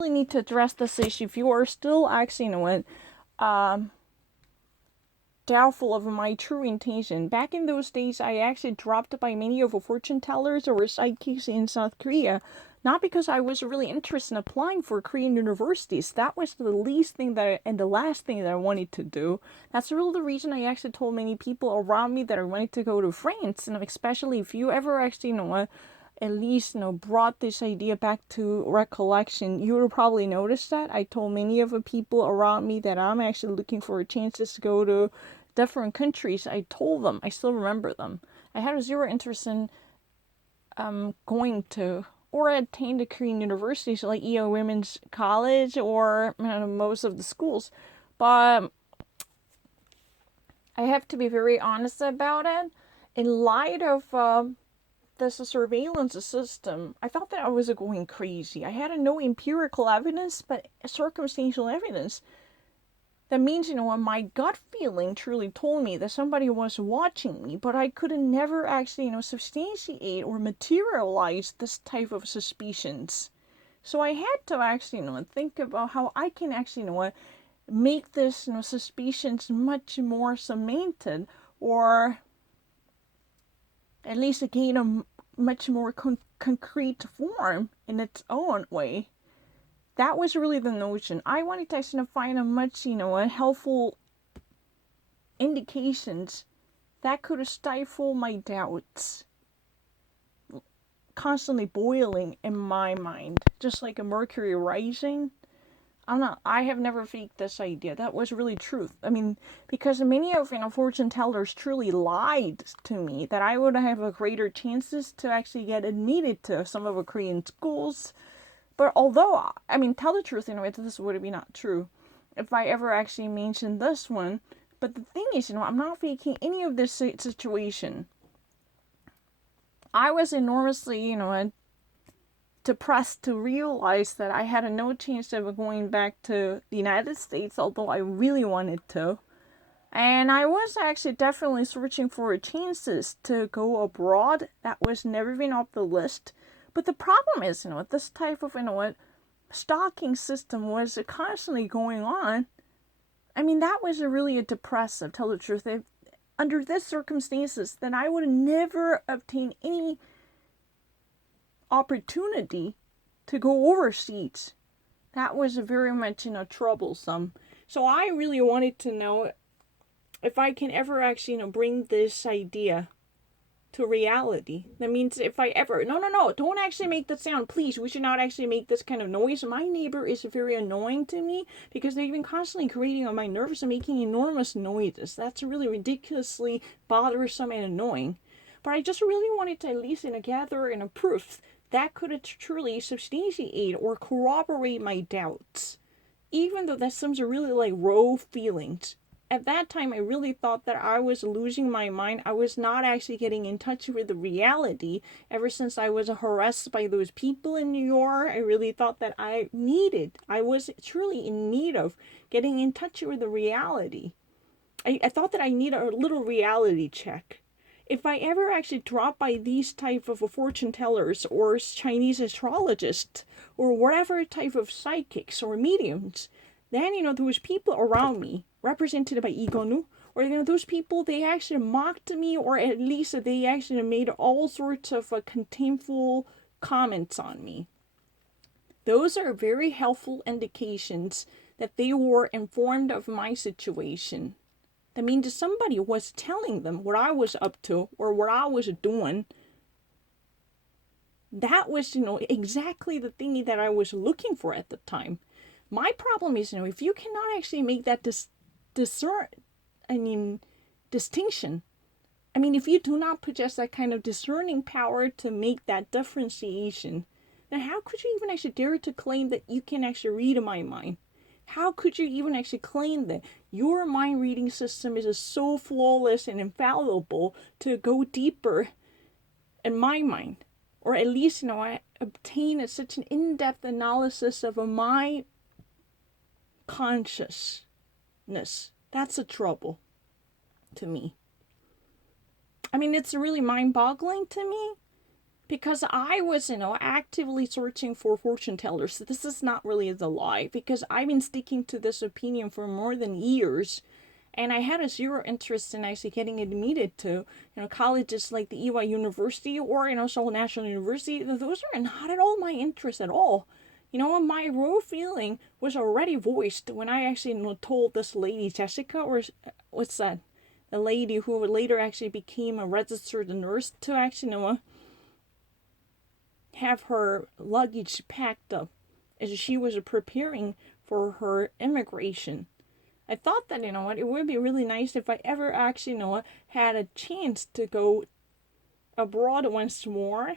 really need to address this issue. If you are still actually, um, doubtful of my true intention, back in those days, I actually dropped by many of the fortune tellers or psychics in South Korea. Not because I was really interested in applying for Korean universities. That was the least thing and the last thing that I wanted to do. That's really the reason I actually told many people around me that I wanted to go to France. And especially if you ever actually, at least brought this idea back to recollection, you would probably notice that I told many of the people around me that I'm actually looking for chances to go to different countries. I told them, I still remember them. I had zero interest in going to or attend the Korean universities like Women's College or most of the schools, but I have to be very honest about it. In light of this surveillance system, I thought that I was going crazy. I had no empirical evidence, but circumstantial evidence. That means, my gut feeling truly told me that somebody was watching me, but I could never actually, substantiate or materialize this type of suspicions. So I had to actually, think about how I can actually, make this, suspicions much more cemented, or at least gain a much more concrete form in its own way. That was really the notion. I wanted to find a much, helpful indications that could stifle my doubts, constantly boiling in my mind, just like a Mercury rising. I have never faked this idea. That was really truth. I mean, because many of fortune tellers truly lied to me that I would have a greater chances to actually get admitted to some of the Korean schools. But although, I mean, tell the truth, this would be not true if I ever actually mentioned this one. But the thing is, I'm not faking any of this situation. I was enormously, depressed to realize that I had no chance of going back to the United States, although I really wanted to. And I was actually definitely searching for chances to go abroad. That was never been off the list. But the problem is, this type of, stalking system was constantly going on. I mean, that was really a depressive, tell the truth. Under these circumstances, then I would never obtain any opportunity to go overseas. That was very much, troublesome. So I really wanted to know if I can ever actually, bring this idea to reality. That means if I ever, no, don't actually make that sound, please. We should not actually make this kind of noise. My neighbor is very annoying to me because they've been constantly grating on my nerves and making enormous noises. That's really ridiculously bothersome and annoying. But I just really wanted to at least gather a proof that could truly substantiate or corroborate my doubts. Even though that seems really like raw feelings. At that time, I really thought that I was losing my mind. I was not actually getting in touch with the reality. Ever since I was harassed by those people in New York, I really thought that I was truly in need of getting in touch with the reality. I thought that I need a little reality check. If I ever actually drop by these type of fortune tellers or Chinese astrologists or whatever type of psychics or mediums, then those people around me, represented by Igonu, or those people, they actually mocked me, or at least they actually made all sorts of contemptful comments on me. Those are very helpful indications that they were informed of my situation. That means somebody was telling them what I was up to or what I was doing. That was, exactly the thing that I was looking for at the time. My problem is, if you cannot actually make that distinction. I mean, if you do not possess that kind of discerning power to make that differentiation, then how could you even actually dare to claim that you can actually read my mind? How could you even actually claim that your mind reading system is so flawless and infallible to go deeper in my mind? Or at least, I obtain such an in-depth analysis of my consciousness. That's a trouble to me. I mean, it's really mind-boggling to me because I was, actively searching for fortune tellers. This is not really the lie, because I've been sticking to this opinion for more than years. And I had a zero interest in actually getting admitted to, colleges like the EY University or, Seoul National University. Those are not at all my interest at all. My raw feeling was already voiced when I actually told this lady, Jessica, or what's that? The lady who later actually became a registered nurse, to actually, have her luggage packed up as she was preparing for her immigration. I thought that, it would be really nice if I ever actually, had a chance to go abroad once more.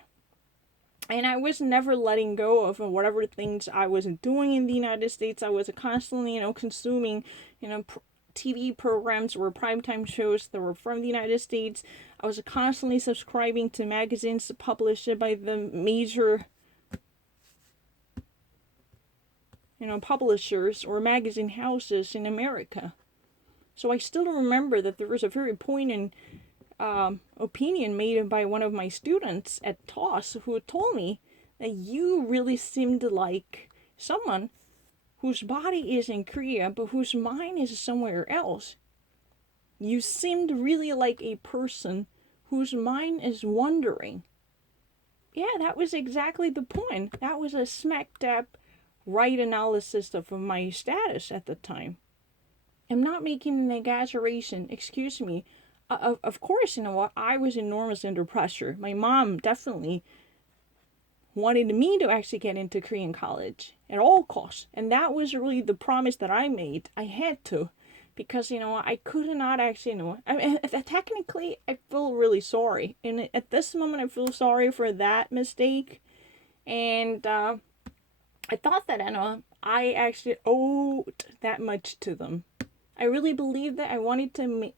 And I was never letting go of whatever things I was doing in the United States. I was constantly, consuming, TV programs or primetime shows that were from the United States. I was constantly subscribing to magazines published by the major, publishers or magazine houses in America. So I still remember that there was a very poignant opinion made by one of my students at TOS who told me that you really seemed like someone whose body is in Korea but whose mind is somewhere else. You seemed really like a person whose mind is wandering. Yeah, that was exactly the point. That was a smack dab right analysis of my status at the time. I'm not making an exaggeration, excuse me. Of course, I was enormously under pressure. My mom definitely wanted me to actually get into Korean college at all costs. And that was really the promise that I made. I had to. Because, I could not actually, I mean, technically, I feel really sorry. And at this moment, I feel sorry for that mistake. And I thought that, I actually owed that much to them. I really believed that I wanted to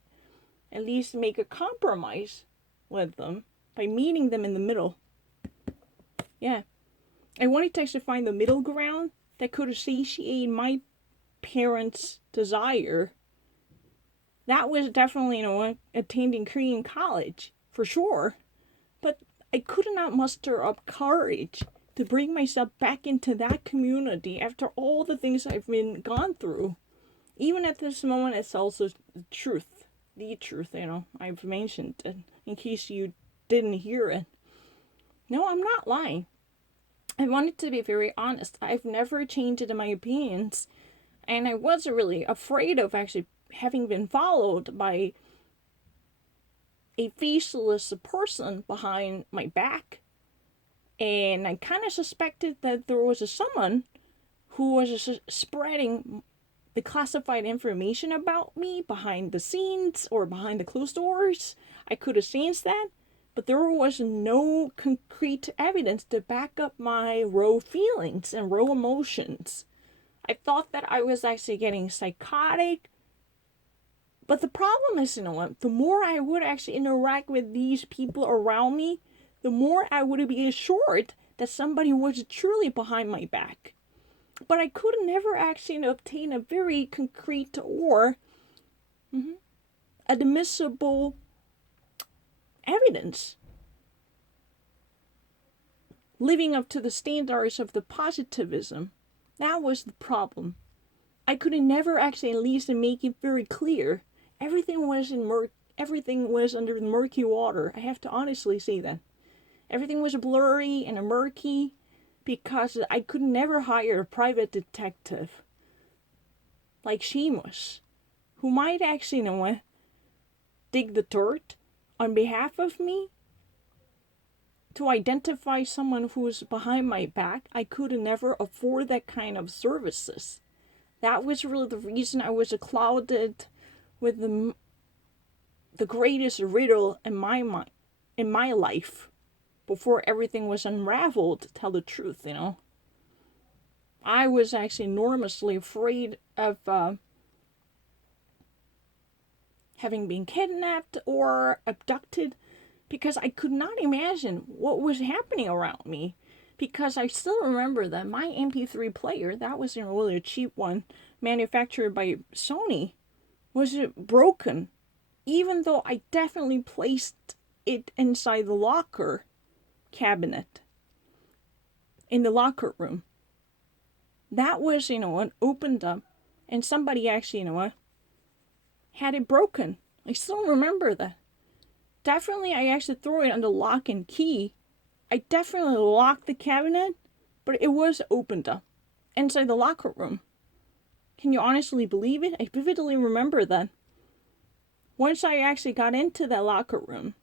at least make a compromise with them by meeting them in the middle. Yeah. I wanted to actually find the middle ground that could satiate my parents' desire. That was definitely, attending Korean college, for sure. But I could not muster up courage to bring myself back into that community after all the things I've been gone through. Even at this moment, it's also the truth. The truth, I've mentioned it in case you didn't hear it. No, I'm not lying. I wanted to be very honest. I've never changed my opinions. And I was really afraid of actually having been followed by a faceless person behind my back. And I kind of suspected that there was someone who was spreading the classified information about me behind the scenes or behind the closed doors. I could have sensed that, but there was no concrete evidence to back up my raw feelings and raw emotions. I thought that I was actually getting psychotic. But the problem is, the more I would actually interact with these people around me, the more I would be assured that somebody was truly behind my back. But I could never actually obtain a very concrete or admissible evidence living up to the standards of the positivism. That was the problem. I could never actually at least make it very clear. Everything was under murky water. I have to honestly say that. Everything was blurry and murky because I could never hire a private detective like Seamus, who might actually, dig the dirt on behalf of me to identify someone who's behind my back. I could never afford that kind of services. That was really the reason I was clouded with the greatest riddle in my mind, in my life, before everything was unraveled, to tell the truth, I was actually enormously afraid of having been kidnapped or abducted because I could not imagine what was happening around me. Because I still remember that my MP3 player, that was a really cheap one, manufactured by Sony, was broken. Even though I definitely placed it inside the locker cabinet in the locker room. That was, opened up, and somebody actually, had it broken. I still remember that. Definitely, I actually threw it under lock and key. I definitely locked the cabinet, but it was opened up inside the locker room. Can you honestly believe it? I vividly remember that. Once I actually got into that locker room,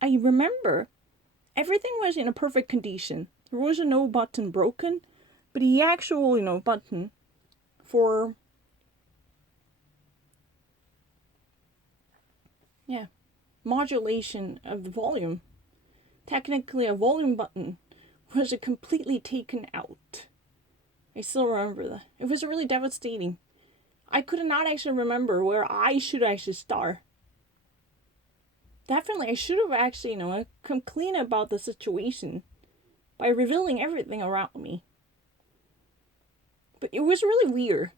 I remember everything was in a perfect condition. There was no button broken, but the actual, button for, modulation of the volume, technically a volume button, was completely taken out. I still remember that. It was really devastating. I could not actually remember where I should actually start. Definitely, I should have actually, come clean about the situation by revealing everything around me. But it was really weird.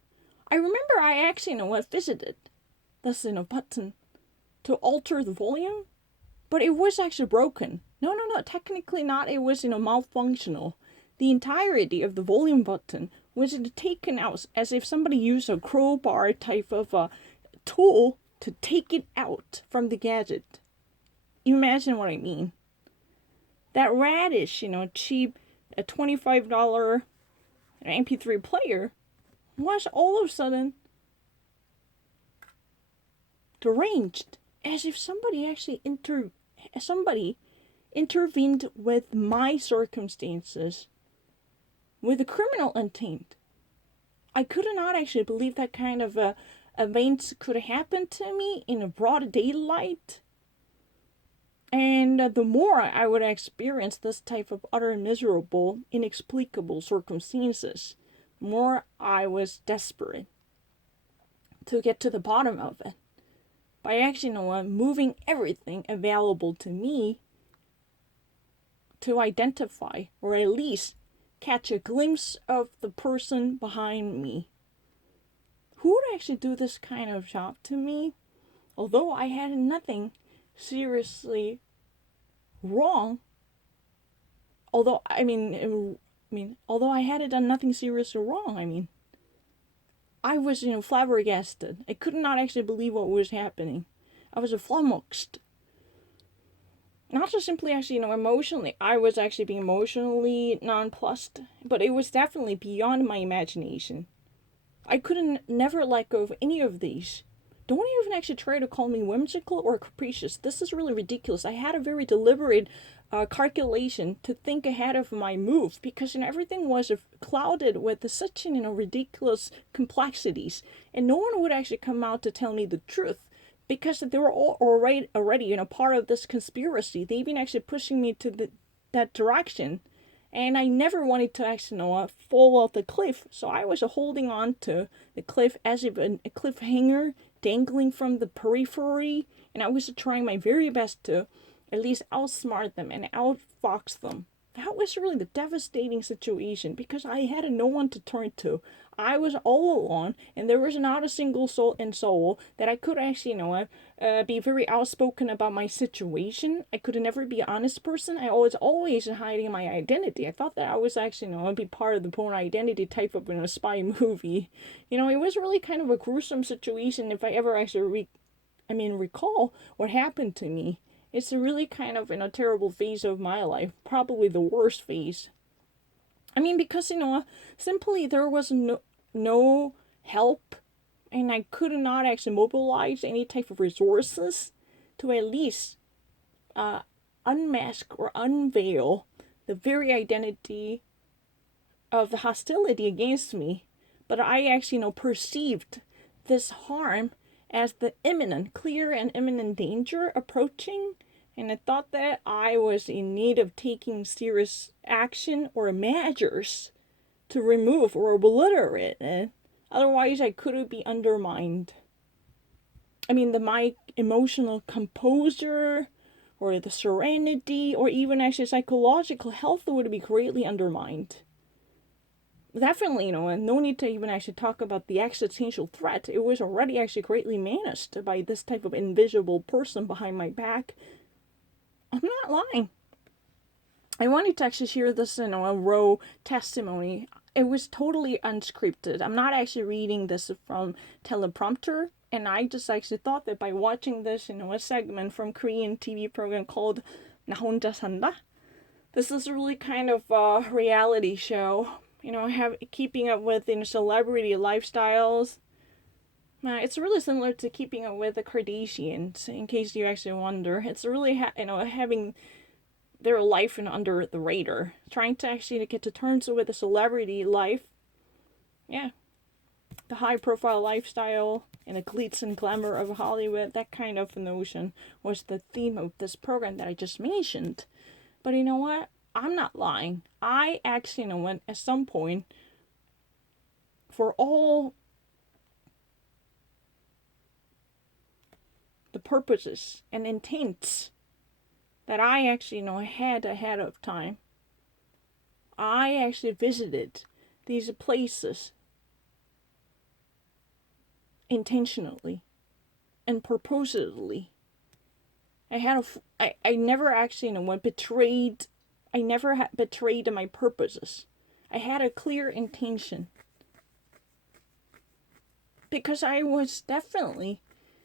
I remember I actually, visited this, button to alter the volume, but it was actually broken. No, technically not. It was, malfunctional. The entirety of the volume button was taken out as if somebody used a crowbar type of a tool to take it out from the gadget. You imagine what I mean. That radish, cheap, a $25 MP3 player was all of a sudden deranged, as if somebody actually intervened with my circumstances with a criminal intent. I could not actually believe that kind of events could happen to me in a broad daylight. And the more I would experience this type of utter miserable, inexplicable circumstances, the more I was desperate to get to the bottom of it. By actually, moving everything available to me to identify, or at least catch a glimpse of the person behind me. Who would actually do this kind of job to me? Although I had nothing seriously wrong, although I hadn't done nothing seriously wrong, I was, flabbergasted. I could not actually believe what was happening. I was flummoxed. Not just simply actually, emotionally. I was actually being emotionally nonplussed, but it was definitely beyond my imagination. I couldn't never let go of any of these. Don't even actually try to call me whimsical or capricious. This is really ridiculous. I had a very deliberate calculation to think ahead of my move, because everything was clouded with such ridiculous complexities, and no one would actually come out to tell me the truth, because they were all already part of this conspiracy. They've been actually pushing me to that direction. And I never wanted to actually fall off the cliff, so I was holding on to the cliff as if a cliffhanger dangling from the periphery, and I was trying my very best to at least outsmart them and outfox them. That was really the devastating situation, because I had no one to turn to. I was all alone, and there was not a single soul that I could actually, be very outspoken about my situation. I could never be an honest person. I was always hiding my identity. I thought that I was actually, be part of the Born Identity type of spy movie. It was really kind of a gruesome situation if I ever actually recall what happened to me. It's a really kind of a terrible phase of my life, probably the worst phase. Because simply there was no help, and I could not actually mobilize any type of resources to at least unmask or unveil the very identity of the hostility against me. But I actually perceived this harm as the clear and imminent danger approaching, and I thought that I was in need of taking serious action or measures to remove or obliterate it. Otherwise, I could be undermined. My emotional composure, or the serenity, or even actually psychological health would be greatly undermined. Definitely, no need to even actually talk about the existential threat. It was already actually greatly menaced by this type of invisible person behind my back. I'm not lying. I wanted to actually hear this in a raw testimony. It was totally unscripted. I'm not actually reading this from teleprompter, and I just actually thought that by watching this, a segment from Korean TV program called 나 혼자 산다. This is a really kind of reality show. Keeping up with celebrity lifestyles. It's really similar to Keeping Up with the Kardashians. In case you actually wonder, it's really having their life under the radar, trying to actually get to terms with the celebrity life. Yeah, the high profile lifestyle and the glitz and glamour of Hollywood, that kind of notion was the theme of this program that I just mentioned. But you know what? I'm not lying. I actually went at some point, for all the purposes and intents that I actually had ahead of time, I actually visited these places intentionally and purposefully. I never actually went betrayed. I never had betrayed my purposes. I had a clear intention because I was definitely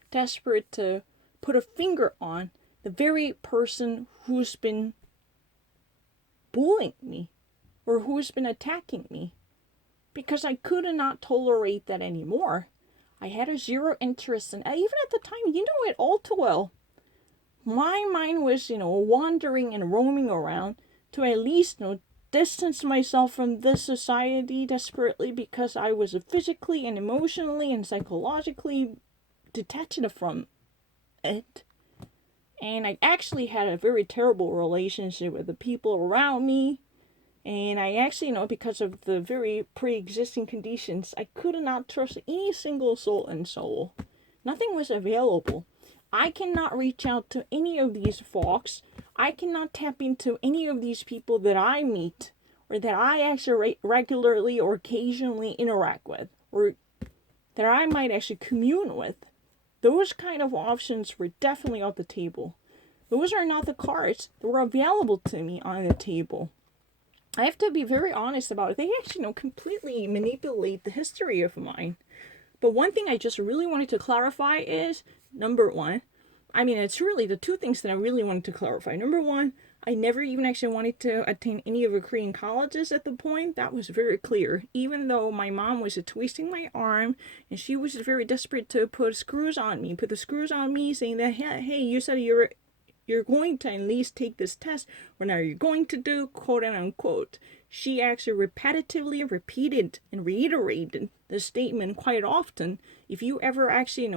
desperate to put a finger on the very person who's been bullying me or who's been attacking me, because I could not tolerate that anymore. I had a zero interest in, even at the time, you know it all too well. My mind was, wandering and roaming around to at least, distance myself from this society desperately, because I was physically and emotionally and psychologically detached from it. And I actually had a very terrible relationship with the people around me. And I actually, because of the very pre-existing conditions, I could not trust any single soul and soul. Nothing was available. I cannot reach out to any of these folks. I cannot tap into any of these people that I meet or that I actually regularly or occasionally interact with, or that I might actually commune with. Those kind of options were definitely off the table. Those are not the cards that were available to me on the table. I have to be very honest about it. They actually completely manipulate the history of mine. But one thing I just really wanted to clarify is, number one, it's really the two things that I really wanted to clarify. Number one, I never even actually wanted to attend any of the Korean colleges at the point. That was very clear. Even though my mom was twisting my arm and she was very desperate to put the screws on me, saying that, hey, you said you're going to at least take this test. What are you going to do? Quote and unquote. She actually repetitively repeated and reiterated the statement quite often. If you ever actually,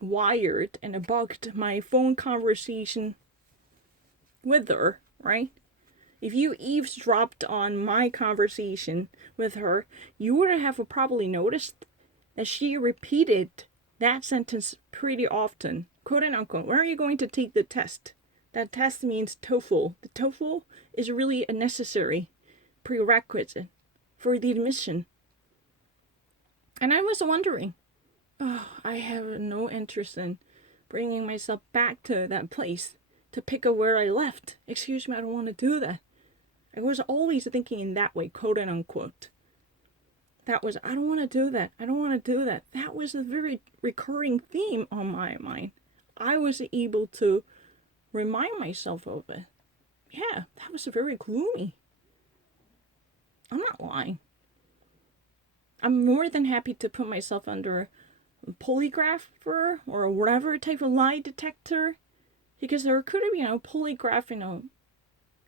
wired and bugged my phone conversation with her, right? If you eavesdropped on my conversation with her, you would have probably noticed that she repeated that sentence pretty often. Quote and unquote, when are you going to take the test? That test means TOEFL. The TOEFL is really a necessary prerequisite for the admission. And I was wondering, I have no interest in bringing myself back to that place to pick up where I left. Excuse me, I don't want to do that. I was always thinking in that way, quote and unquote. That was, I don't want to do that. I don't want to do that. That was a very recurring theme on my mind. I was able to remind myself of it. Yeah, that was very gloomy. I'm not lying. I'm more than happy to put myself under a polygraph or whatever type of lie detector, because there could have been a polygraph,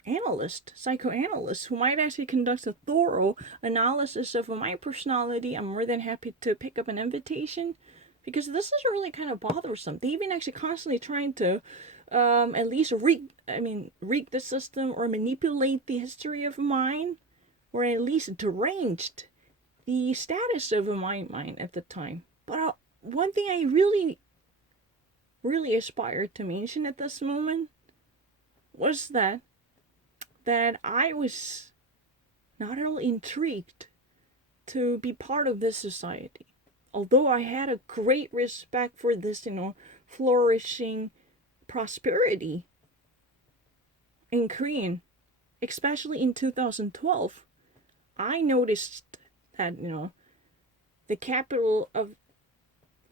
analyst, psychoanalyst, who might actually conduct a thorough analysis of my personality. I'm more than happy to pick up an invitation, because this is really kind of bothersome. They've been actually constantly trying to at least rig the system or manipulate the history of mine, or at least deranged the status of my mind at the time. But one thing I really, really aspired to mention at this moment was that I was not at all intrigued to be part of this society. Although I had a great respect for this, flourishing prosperity in Korean especially in 2012, I noticed that, the capital of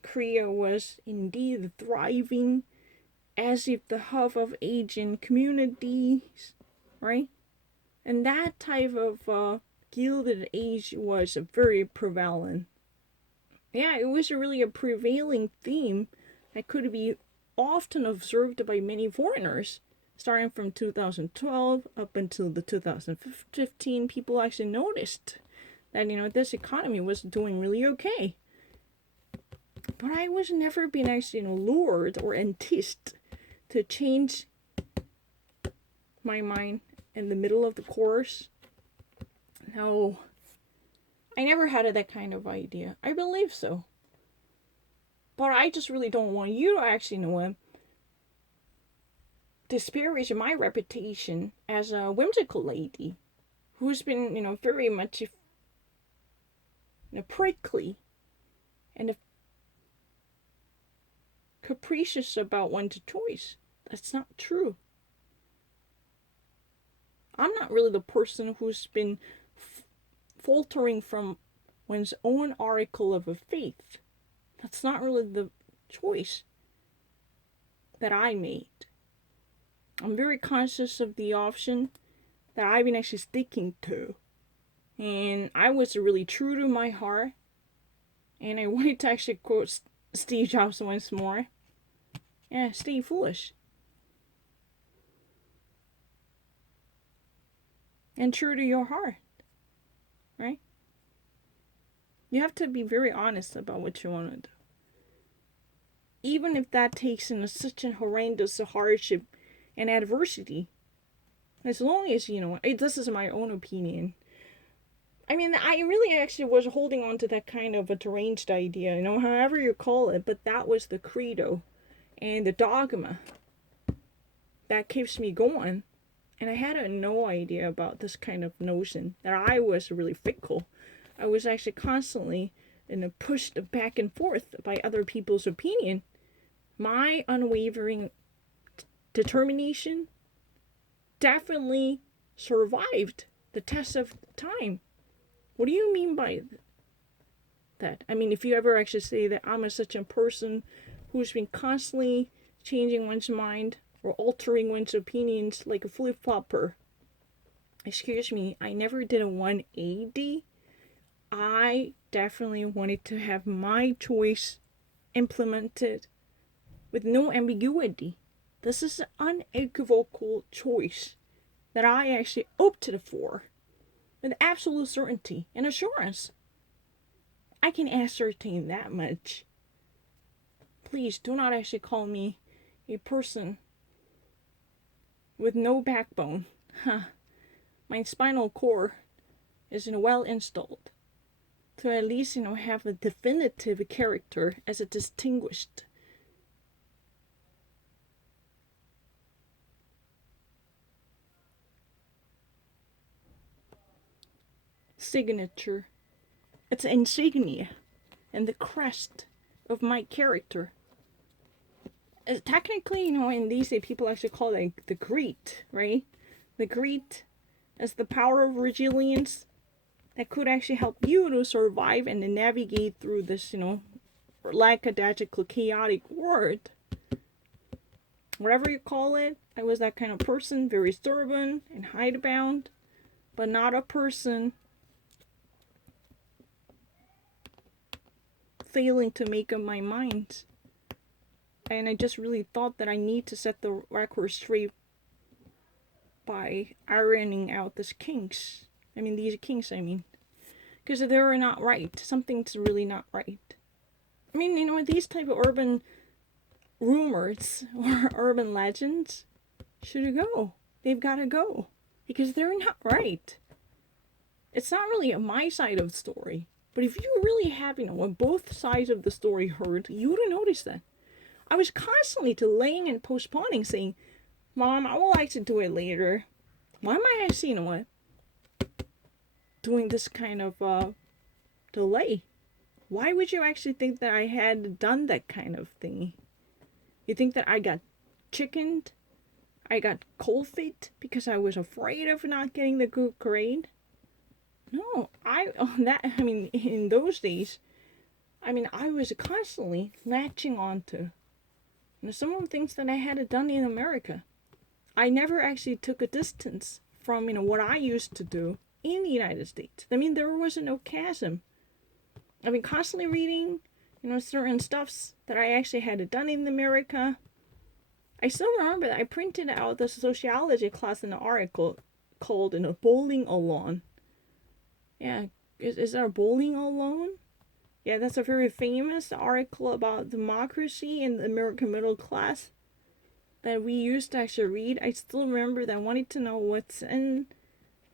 Korea was indeed thriving as if the hub of Asian communities, right? And that type of Gilded Age was very prevalent. Yeah, it was really a prevailing theme that could be often observed by many foreigners. Starting from 2012 up until the 2015, people actually noticed that, this economy was doing really okay. But I was never been actually, lured or enticed to change my mind in the middle of the course. No, I never had that kind of idea. I believe so. But I just really don't want you to actually disparage my reputation as a whimsical lady who's been, very much prickly and capricious about one's choice. That's not true. I'm not really the person who's been faltering from one's own article of a faith. That's not really the choice that I made. I'm very conscious of the option that I've been actually sticking to. And I was really true to my heart. And I wanted to actually quote Steve Jobs once more. Yeah, stay foolish. And true to your heart. Right? You have to be very honest about what you want to do. Even if that takes in such a horrendous hardship and adversity. As long as, this is my own opinion. I mean, I really actually was holding on to that kind of a deranged idea, however you call it, but that was the credo and the dogma that keeps me going. And I had no idea about this kind of notion that I was really fickle. I was actually constantly pushed back and forth by other people's opinion. My unwavering determination definitely survived the test of time. What do you mean by that? I mean, if you ever actually say that I'm such a person who's been constantly changing one's mind or altering one's opinions like a flip-flopper, excuse me, I never did a 180. I definitely wanted to have my choice implemented with no ambiguity. This is an unequivocal choice that I actually opted for with absolute certainty and assurance. I can ascertain that much. Please do not actually call me a person with no backbone. My spinal cord is well installed to at least have a definitive character as a distinguished signature. It's an insignia and the crest of my character. Technically, in these days, people actually call it the great, right? The great is the power of resilience that could actually help you to survive and to navigate through this, lackadaisical, chaotic world. Whatever you call it, I was that kind of person, very stubborn and hidebound, but not a person failing to make up my mind. And I just really thought that I need to set the record straight by ironing out these kinks. Because they're not right. Something's really not right. I mean, these type of urban rumors or urban legends should go. They've got to go. Because they're not right. It's not really my side of the story. But if you really have, both sides of the story heard, you would have noticed that. I was constantly delaying and postponing, saying, Mom, I would like to do it later. Why am I actually, doing this kind of delay? Why would you actually think that I had done that kind of thing? You think that I got chickened? I got cold feet because I was afraid of not getting the good grade. No, in those days, I was constantly latching on to some of the things that I had done in America. I never actually took a distance from, what I used to do in the United States. There wasn't no chasm. Constantly reading, certain stuffs that I actually had done in America. I still remember that I printed out the sociology class in an article called Bowling Alone. Yeah, is there a Bowling Alone? Yeah, that's a very famous article about democracy in the American middle class that we used to actually read. I still remember that I wanted to know what's in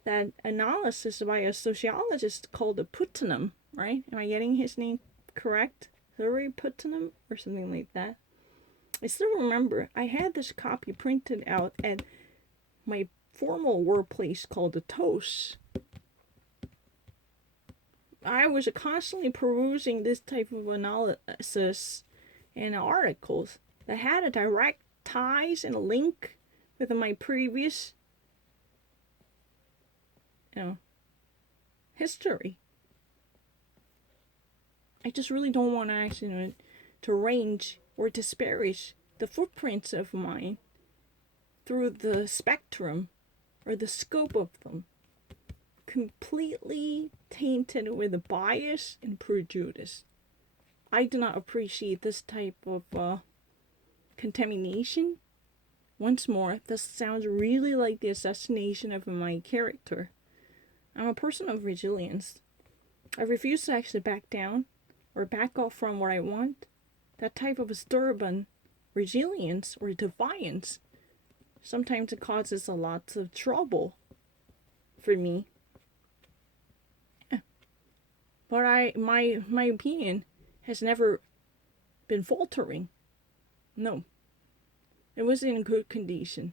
that analysis by a sociologist called Putnam, right? Am I getting his name correct? Hillary Putnam or something like that. I still remember I had this copy printed out at my formal workplace called the Toast. I was constantly perusing this type of analysis and articles that had a direct ties and a link with my previous, history. I just really don't want to actually to range or disparage the footprints of mine through the spectrum or the scope of them, completely tainted with bias and prejudice. I do not appreciate this type of contamination. Once more, this sounds really like the assassination of my character. I'm a person of resilience. I refuse to actually back down or back off from what I want. That type of stubborn resilience or defiance, sometimes it causes a lot of trouble for me. Yeah. But my opinion has never been faltering. No. It was in good condition.